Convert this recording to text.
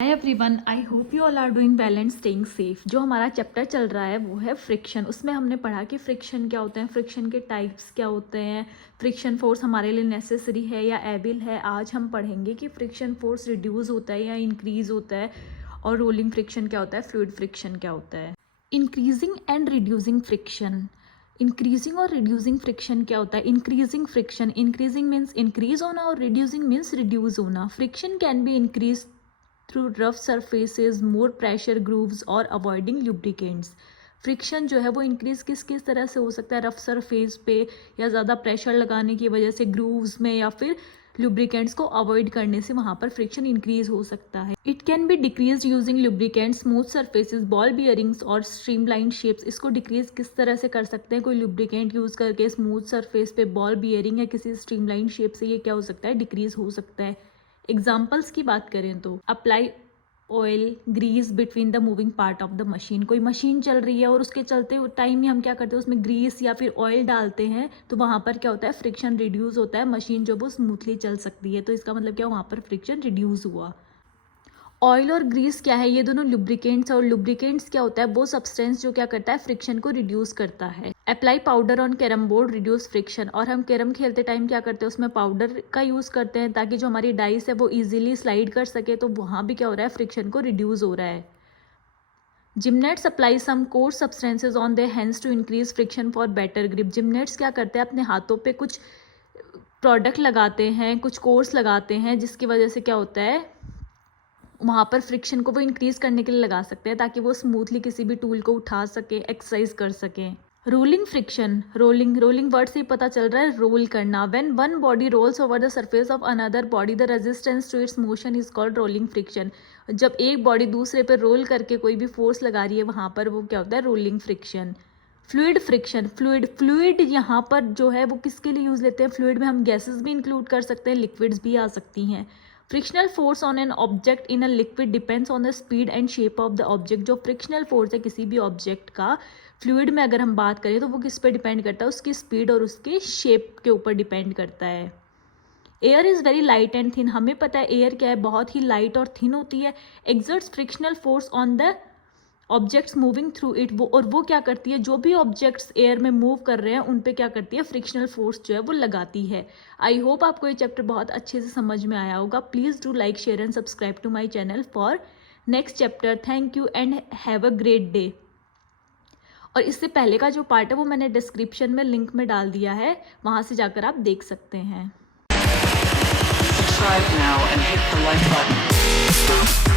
Hi everyone, I hope you all are doing well and staying safe. जो हमारा chapter चल रहा है वो है फ्रिक्शन। उसमें हमने पढ़ा कि फ्रिक्शन क्या होते हैं, फ्रिक्शन के टाइप्स क्या होते हैं, फ्रिक्शन फोर्स हमारे लिए नेसेसरी है या एविल है। आज हम पढ़ेंगे कि फ्रिक्शन फोर्स रिड्यूस होता है या इंक्रीज होता है, और रोलिंग फ्रिक्शन क्या होता है, फ्लूइड फ्रिक्शन क्या होता है। Increasing and reducing friction. Increasing और रिड्यूसिंग फ्रिक्शन क्या होता है। Increasing friction, increasing means increase होना और रिड्यूसिंग मीन्स रिड्यूस होना। Friction can be increase through rough surfaces, more pressure grooves और अवॉइडिंग लुब्रिकेंट्स। फ्रिक्शन जो है वो इंक्रीज किस किस तरह से हो सकता है, रफ सरफेस पे या ज़्यादा प्रेशर लगाने की वजह से ग्रूव्स में, या फिर लुब्रिकेंट्स को अवॉइड करने से वहाँ पर फ्रिक्शन इंक्रीज हो सकता है। It can be decrease using lubricants, smooth surfaces, ball bearings और स्ट्रीमलाइन शेप्स। इसको डिक्रीज किस तरह से कर सकते हैं, कोई लुब्रिकेंट यूज करके स्मूथ सरफेस पे बॉल बियरिंग या किसी स्ट्रीमलाइन शेप से ये क्या हो सकता है, डिक्रीज हो सकता है। एग्जाम्पल्स की बात करें तो apply oil Greece between the moving part of the machine. कोई मशीन चल रही है और उसके चलते टाइम ही हम क्या करते हैं, उसमें ग्रीस या फिर ऑयल डालते हैं, तो वहाँ पर क्या होता है, फ्रिक्शन रिड्यूस होता है, मशीन जो वो स्मूथली चल सकती है। तो इसका मतलब क्या, वहाँ पर फ्रिक्शन रिड्यूस हुआ। ऑयल और ग्रीस क्या है, ये दोनों लुब्रिकेंट्स, और लुब्रिकेंट्स क्या होता है, वो सब्सटेंस जो क्या करता है, फ्रिक्शन को रिड्यूस करता है। Apply powder on carrom board reduce friction. और हम कैरम खेलते टाइम क्या करते हैं, उसमें पाउडर का यूज़ करते हैं ताकि जो हमारी डाइस है वो इजीली स्लाइड कर सके, तो वहाँ भी क्या हो रहा है, फ्रिक्शन को रिड्यूस हो रहा है। Gymnasts apply some coarse substances on their hands to increase friction for better grip. Gymnasts क्या करते हैं, अपने हाथों पे कुछ प्रोडक्ट लगाते हैं, कुछ कोर्स लगाते हैं, जिसकी वजह से क्या होता है, वहाँ पर फ्रिक्शन को वो इंक्रीज़ करने के लिए लगा सकते हैं ताकि वो स्मूथली किसी भी टूल को उठा सके, एक्सरसाइज कर सकें। रोलिंग फ्रिक्शन, रोलिंग वर्ड से ही पता चल रहा है रोल करना। When one body rolls over the surface of another body, the resistance to its motion is called rolling friction. जब एक बॉडी दूसरे पर रोल करके कोई भी फोर्स लगा रही है, वहाँ पर वो क्या होता है, rolling friction. Fluid friction, fluid यहाँ पर जो है वो किसके लिए यूज़ लेते हैं, फ्लूइड में हम गैसेस भी इंक्लूड कर सकते हैं, लिक्विड्स भी आ सकती हैं। Frictional force on an object in a liquid depends on the speed and shape of the object. जो फ्रिक्शनल फोर्स है किसी भी ऑब्जेक्ट का, फ्लूइड में अगर हम बात करें तो वो किस पे डिपेंड करता है, उसकी स्पीड और उसके शेप के ऊपर डिपेंड करता है। Air is very light and thin. हमें पता है एयर क्या है, बहुत ही लाइट और थिन होती है। Exerts frictional force on the objects moving through it. वो क्या करती है, जो भी ऑब्जेक्ट्स एयर में मूव कर रहे हैं उन पे क्या करती है, फ्रिक्शनल फोर्स जो है वो लगाती है। आई होप आपको ये चैप्टर बहुत अच्छे से समझ में आया होगा। Please do like, share and subscribe to my channel for next chapter. Thank you and have a great day. और इससे पहले का जो पार्ट है वो मैंने डिस्क्रिप्शन में लिंक में डाल दिया है, वहाँ से जाकर आप देख सकते हैं। Subscribe now and hit the like button.